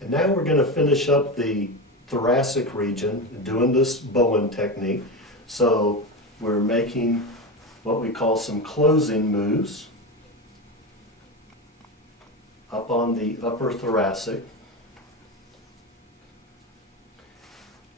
And now we're going to finish up the thoracic region doing this Bowen technique. So we're making what we call some closing moves up on the upper thoracic.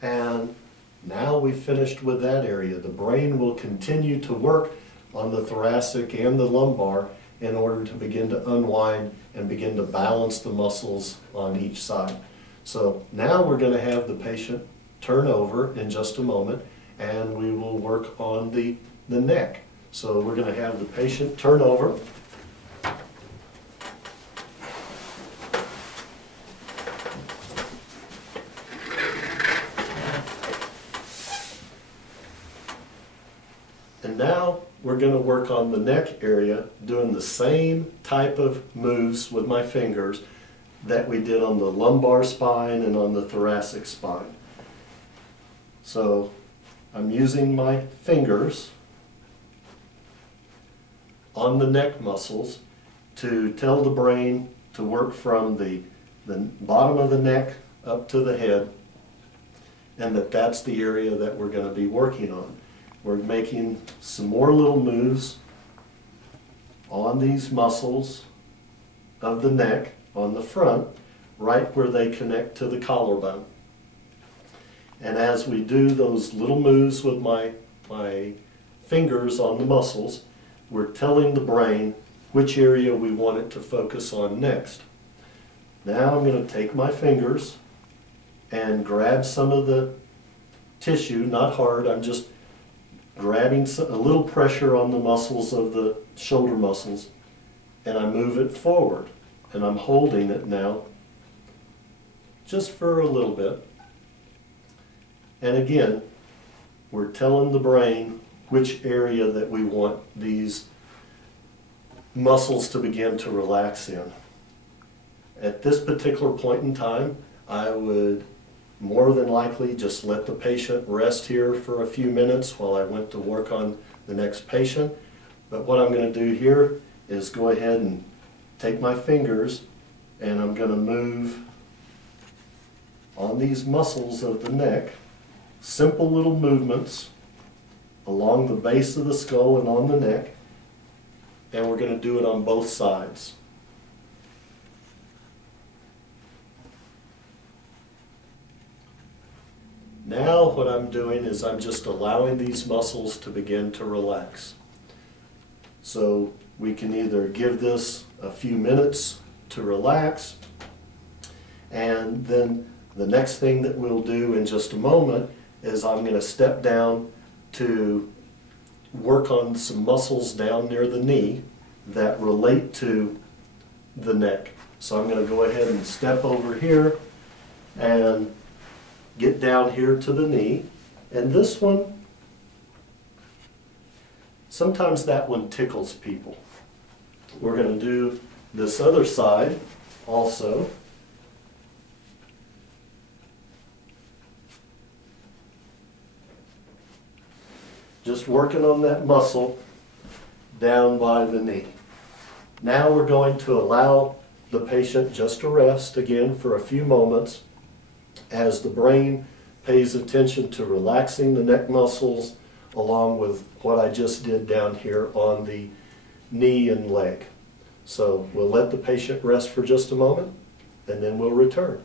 And now we've finished with that area. The brain will continue to work on the thoracic and the lumbar in order to begin to unwind and begin to balance the muscles on each side. So now we're going to have the patient turn over in just a moment, and we will work on the neck. So we're going to have the patient turn over. And now we're going to work on the neck area, doing the same type of moves with my fingers that we did on the lumbar spine and on the thoracic spine. So I'm using my fingers on the neck muscles to tell the brain to work from the bottom of the neck up to the head, and that's the area that we're going to be working on. We're making some more little moves on these muscles of the neck on the front, right where they connect to the collarbone. And as we do those little moves with my fingers on the muscles, we're telling the brain which area we want it to focus on next. Now I'm going to take my fingers and grab some of the tissue, not hard, I'm just grabbing a little pressure on the muscles of the shoulder muscles, and I move it forward, and I'm holding it now just for a little bit. And again, we're telling the brain which area that we want these muscles to begin to relax in. At this particular point in time, I would more than likely just let the patient rest here for a few minutes while I went to work on the next patient. But what I'm going to do here is go ahead and take my fingers, and I'm going to move on these muscles of the neck, simple little movements along the base of the skull and on the neck, and we're going to do it on both sides. Now what I'm doing is I'm just allowing these muscles to begin to relax. So we can either give this a few minutes to relax, and then the next thing that we'll do in just a moment is I'm going to step down to work on some muscles down near the knee that relate to the neck. So I'm going to go ahead and step over here and get down here to the knee. And this one, sometimes that one tickles people. We're going to do this other side also. Just working on that muscle down by the knee. Now we're going to allow the patient just to rest again for a few moments as the brain pays attention to relaxing the neck muscles along with what I just did down here on the knee and leg. So we'll let the patient rest for just a moment, and then we'll return.